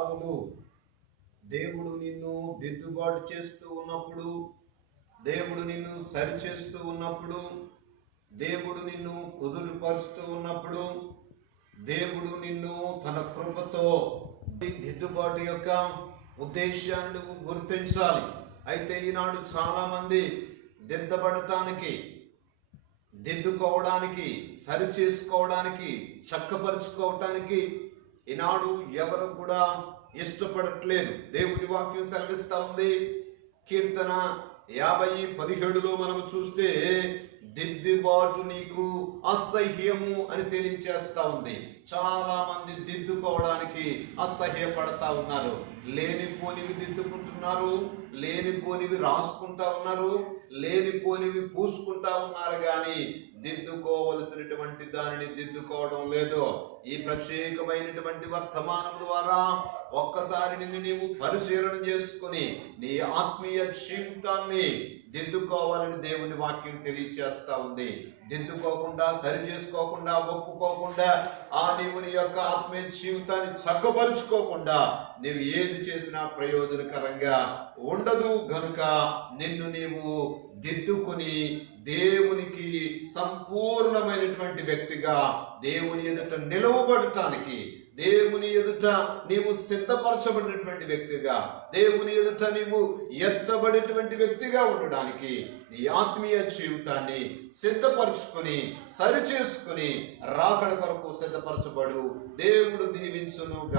కాలములు దేవుడు నిన్ను దిద్దుబాటు చేస్తూ ఉన్నప్పుడు దేవుడు నిన్ను సరిచేస్తూ ఉన్నప్పుడు దేవుడు నిన్ను కుదురుపరుస్తూ ఉన్నప్పుడు దేవుడు నిన్ను తన కృపతో దిద్దుబాటు యొక్క ఉద్దేశాన్ని నువ్వు గుర్తించాలి. అయితే ఈనాడు చాలామంది దిద్దబడటానికి దిద్దుకోవడానికి సరి చేసుకోవడానికి చక్కపరుచుకోవటానికి ఈనాడు ఎవరు కూడా ఇష్టపడట్లేదు. దేవుడి వాక్యం సెలవిస్తా ఉంది. కీర్తన యాభై పదిహేడులో మనం చూస్తే దిద్దుబాటు నీకు అసహ్యము అని తెలియచేస్తా ఉంది. చాలా మంది దిద్దుకోవడానికి అసహ్యపడతా ఉన్నారు. లేనిపోనివి దిద్దుకుంటున్నారు లేనిపోనివి రాసుకుంటా ఉన్నారు లేనిపోనివి పూసుకుంటా ఉన్నారు కానీ దిద్దుకోవలసినటువంటి దానిని దిద్దుకోవడం లేదు. ఈ ప్రత్యేకమైనటువంటి వర్తమానం ద్వారా ఒక్కసారి నిన్ను నీవు పరిశీలన చేసుకుని నీ ఆత్మీయ జీవితాన్ని దిద్దుకోవాలని దేవుని వాక్యం తెలియచేస్తా ఉంది. దిద్దుకోకుండా సరి చేసుకోకుండా ఒప్పుకోకుండా ఆ నీవు నీ యొక్క ఆత్మీయ జీవితాన్ని చక్కపరుచుకోకుండా నీవు ఏది చేసినా ప్రయోజనకరంగా ఉండదు. గనుక నిన్ను నీవు దిద్దుకుని దేవునికి సంపూర్ణమైనటువంటి వ్యక్తిగా దేవుని ఎదుట నిలవబడటానికి దేవుని ఎదుట నీవు సిద్ధపరచబడినటువంటి వ్యక్తిగా దేవుని ఎదుట నీవు ఎత్తబడినటువంటి వ్యక్తిగా ఉండడానికి నీ ఆత్మీయ జీవితాన్ని సిద్ధపరచుకొని సరిచేసుకుని రాకడ కొరకు సిద్ధపరచబడు దేవుడు దీవించునుగా